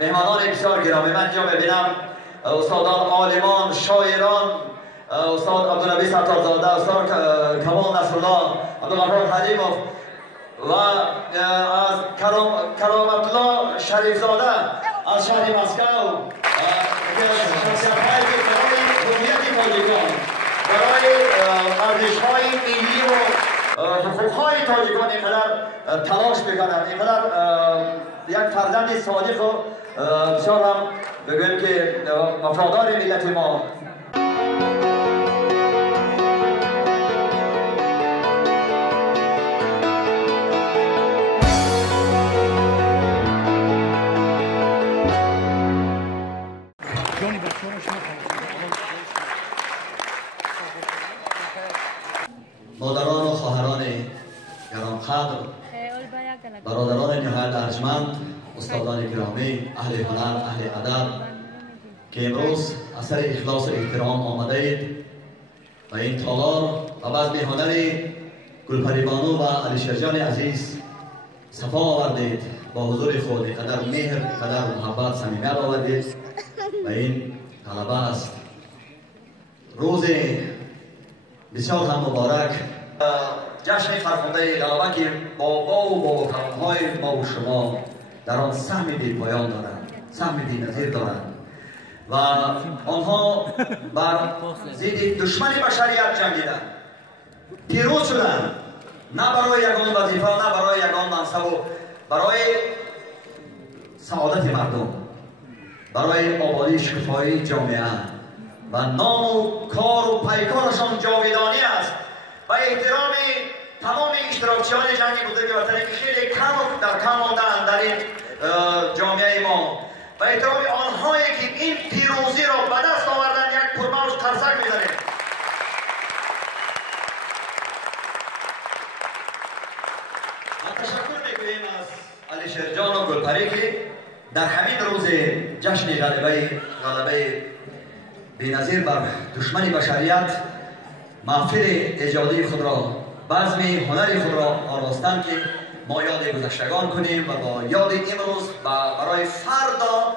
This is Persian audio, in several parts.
مهمانان بسیار گرامی، من اینجا میبینم استادان عالمان، شاعران، استاد عبدالنبی ستارزاده، استاد کمال نصرالله، عبدالغفار حلیموف و از کرامت الله شریفزاده از شهر مسکو، شخصیت‌های برای هویت تاجیکان، برای ارزش‌های ملی و حقوق‌های تاجیکان اینقدر تلاش میکنند، اینقدر یک فرزند صادق و بسیار هم بگویم که وفادار ملت ما. مادران و خواهران گرانقدر، برادران نهایت ارجمند، استادان گرامی، اهل هنر، اهل ادب که امروز اثر اخلاص و احترام آمده اید و این تالار و بزم هنر گلپری بانو و علیشیر جان عزیز صفا آوردید، با حضور خود قدر مهر، قدر محبت، صمیمیت آوردید و این غلبه است. روز بسیار هم مبارک، جشن فرخنده غلبه که بابا و باباکرانهای ما و شما در آن سهم بی پایان دارند، سهم بی نظیر دارند و آنها بر ضد دشمن بشریت جنگیدند، پیروز شدند، نه برای یگان وظیفه، نه برای یگان منصب، و برای سعادت مردم، برای آبادی شفاهی جامعه و نام و کار و پیکارشان جاودانی است و احترام تمام اشتراکچیان جنگ بزرگ وطنی که خیلی کم ماندند در این جامعه ما و احترام آنهایی که این پیروزی را به دست آوردن یک پرموج ترسک میزنه. تشکر میکنیم از علیشیر جان و گلپری که در همین روز جشن غلبه بی‌نظیر بر دشمن بشریت محفل ایجادی خود را، بزم هنری خود را آراستند که ما یاد گذشتگان کنیم و با یاد امروز و برای فردا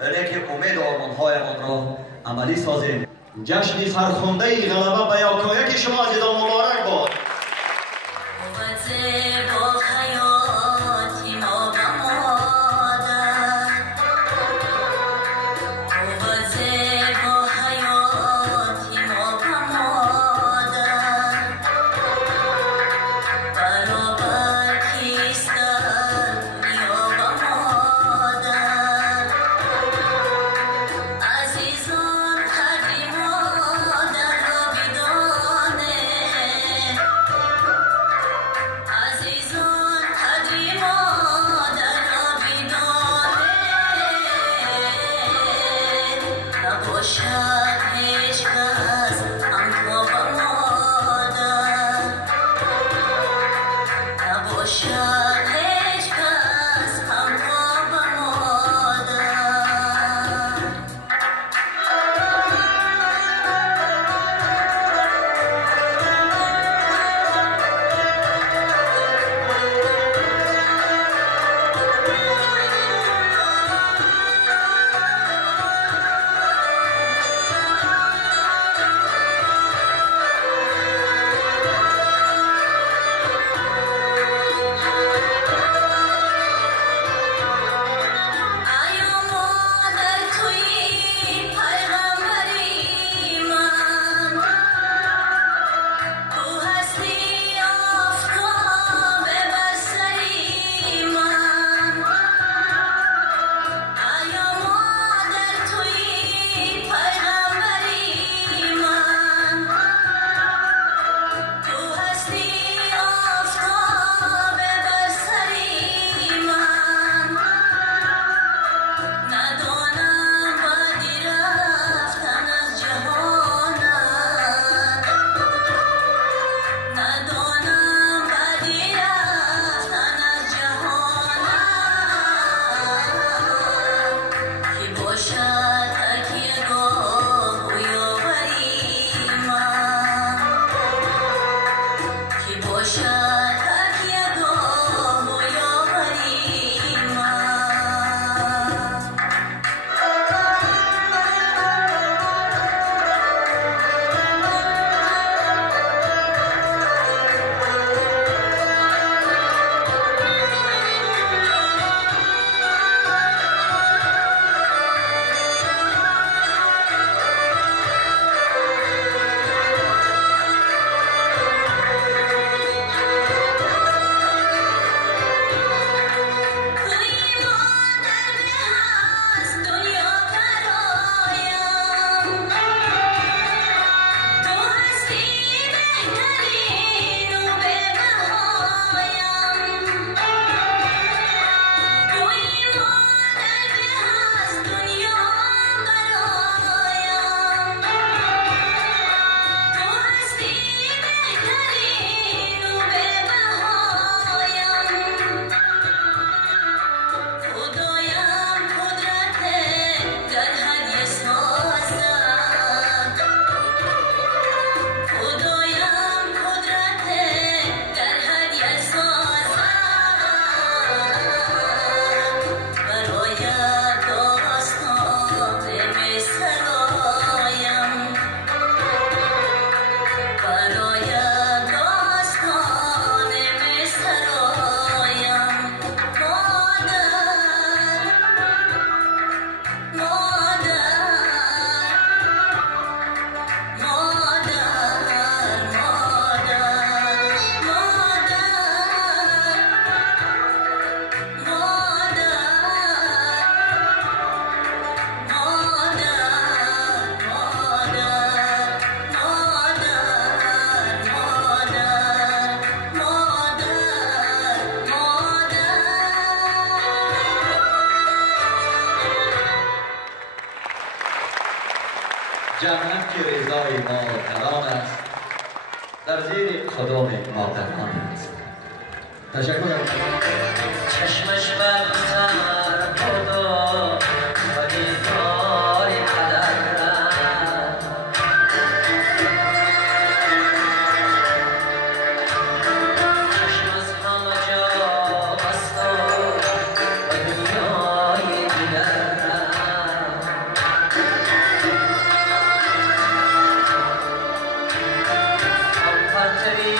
لیکن امید و آرمان‌هایمان را عملی سازیم. جشن فرخنده غلبه به یکایک شما عزیزان مبارک باد. Azizun جمعاً که رضای ما کران است در زیر خدام ما درمان است. تشکر. چشمش بر سر خدا و دیدار قدر رفت، چشم از همه جا بستا و دنیای دیگر رفت، هم پرتوی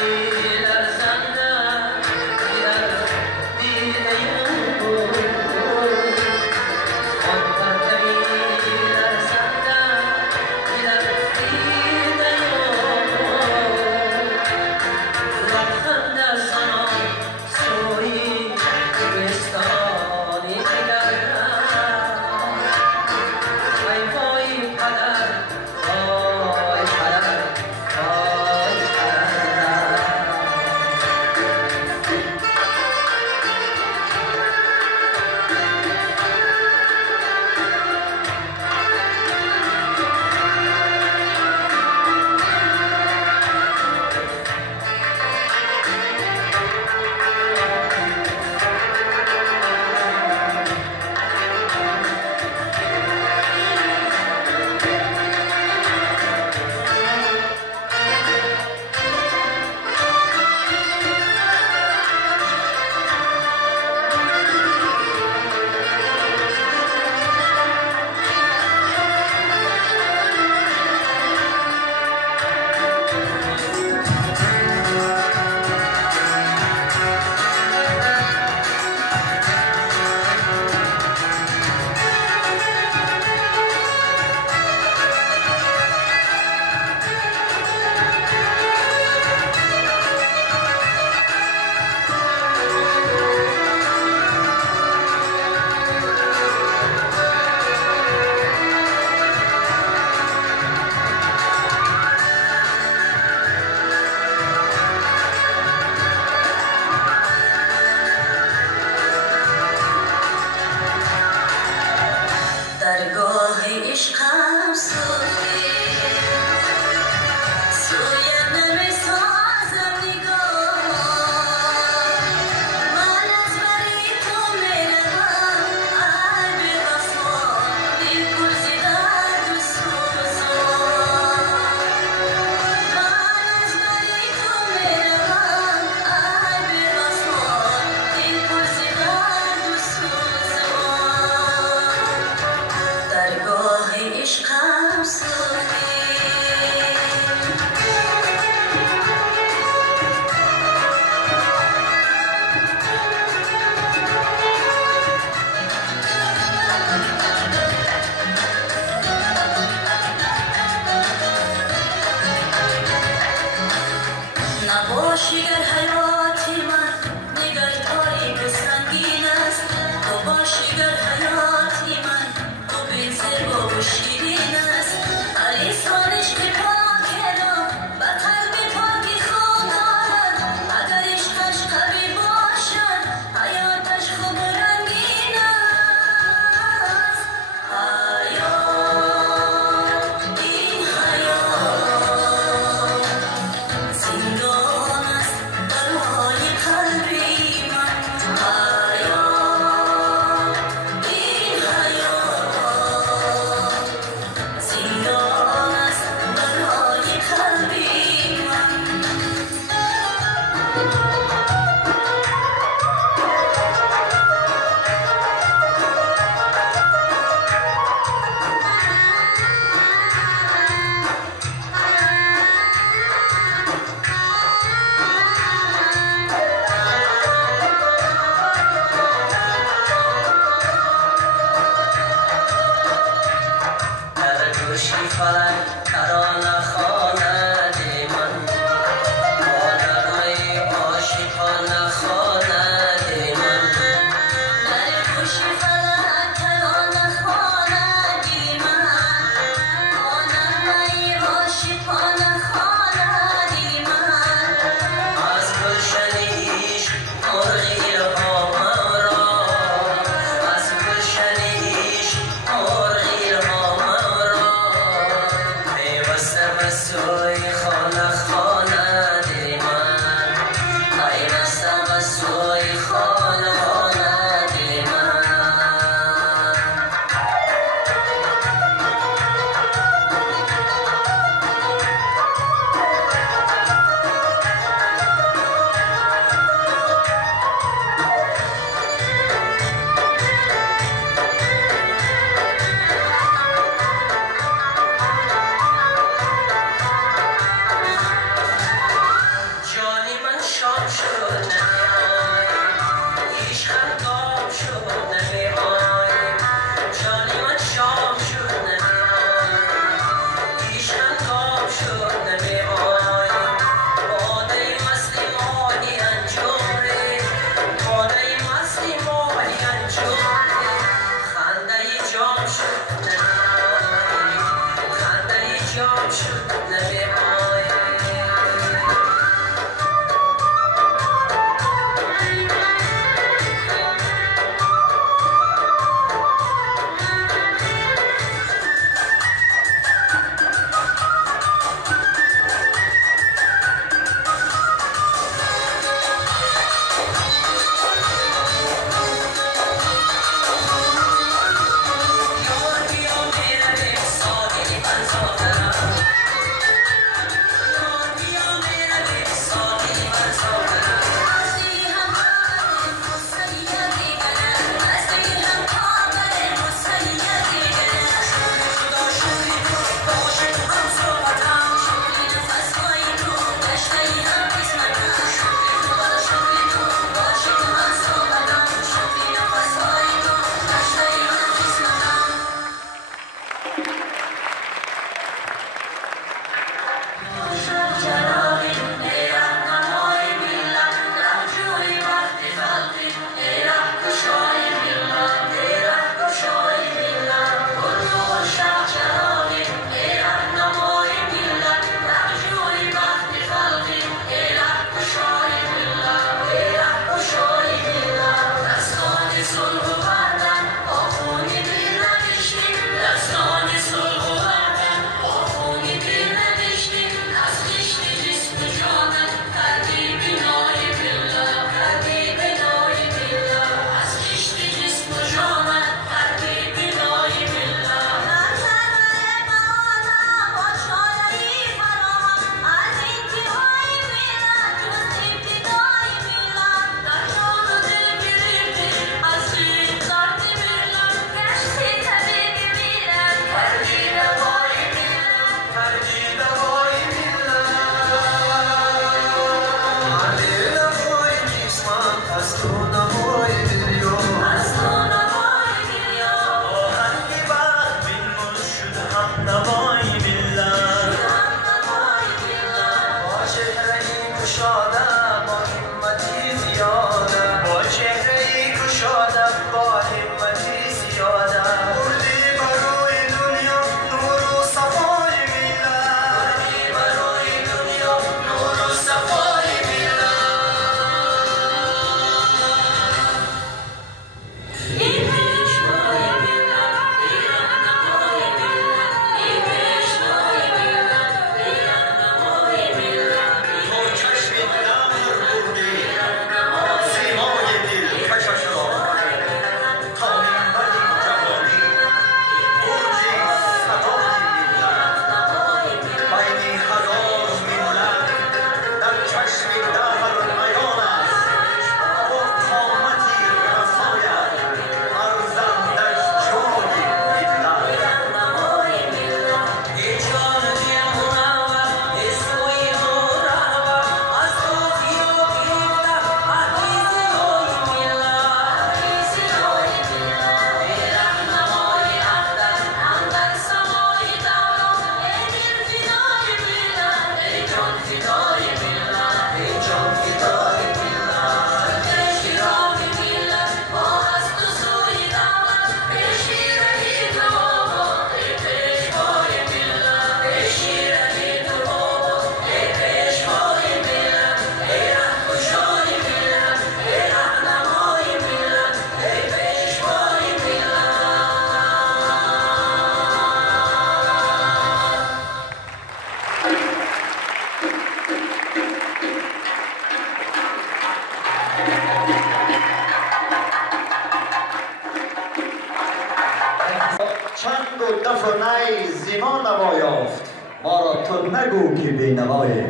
چند و دف و نی زیما نوا یافت ما را تو نگو که بینوایی.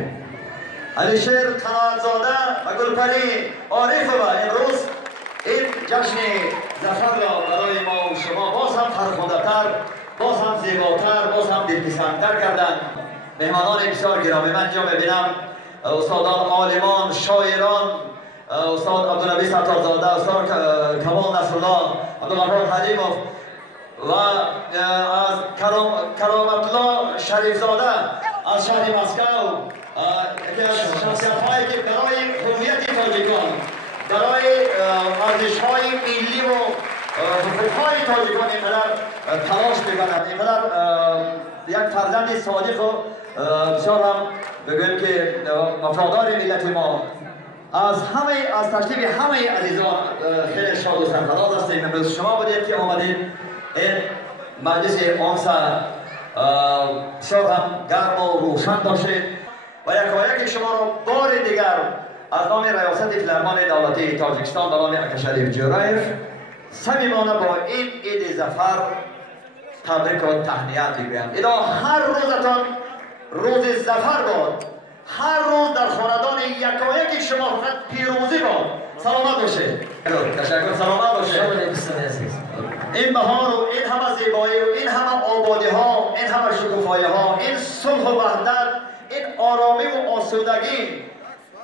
علیشیر قناعتزاده و گلپری عارف و امروز این جشن ظفر را برای ما و شما باز هم فرخنده‌تر، باز هم زیباتر، باز هم دلپسندتر کردند. مهمانان بسیار گرامی، من اینجا می‌بینم استادان عالمان، شاعران، استاد عبدالنبی ستارزاده، استاد کمال نصرالله، عبدالغفار حلیموف و از کرامتالله شریفزاده از شهر مسکو، یکی از شخصیت‌هایی که برای هویت تاجیکان، برای ارزش‌های ملی و حقوق‌های تاجیکان اینقدر تلاش می‌کنند، اینقدر یک فرزند صادق و بسیار هم بگویم که وفادار ملت ما. از تشریف همه عزیزان خیلی شاد و سرفراز هستیم. امروز شما بودید که آمدید این مجلس آنسا بسیار هم گرم و روشن باشید و یکایک شما را بار دیگر از نام ریاست فیلارمون دولتی تاجیکستان به نام اکاشریف جورایف صمیمانه با این عید ظفر تبریک و تهنیت میگویم. ادا هر روزتان روز ظفر باد، هر روز در خاندان یکایک شما فقط پیروزی باد. سلامت باشید. تشکر، سلامت باشید. این بهار و این همه زیبایی و این همه آبادی ها، این همه شکوفایی ها، این صلح و وحدت، این آرامی و آسودگی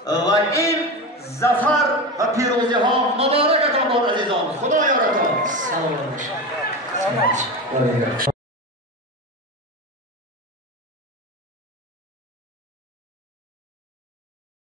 و این ظفر و پیروزی ها مبارکتان باد عزیزان. خدا یارتان. سلام.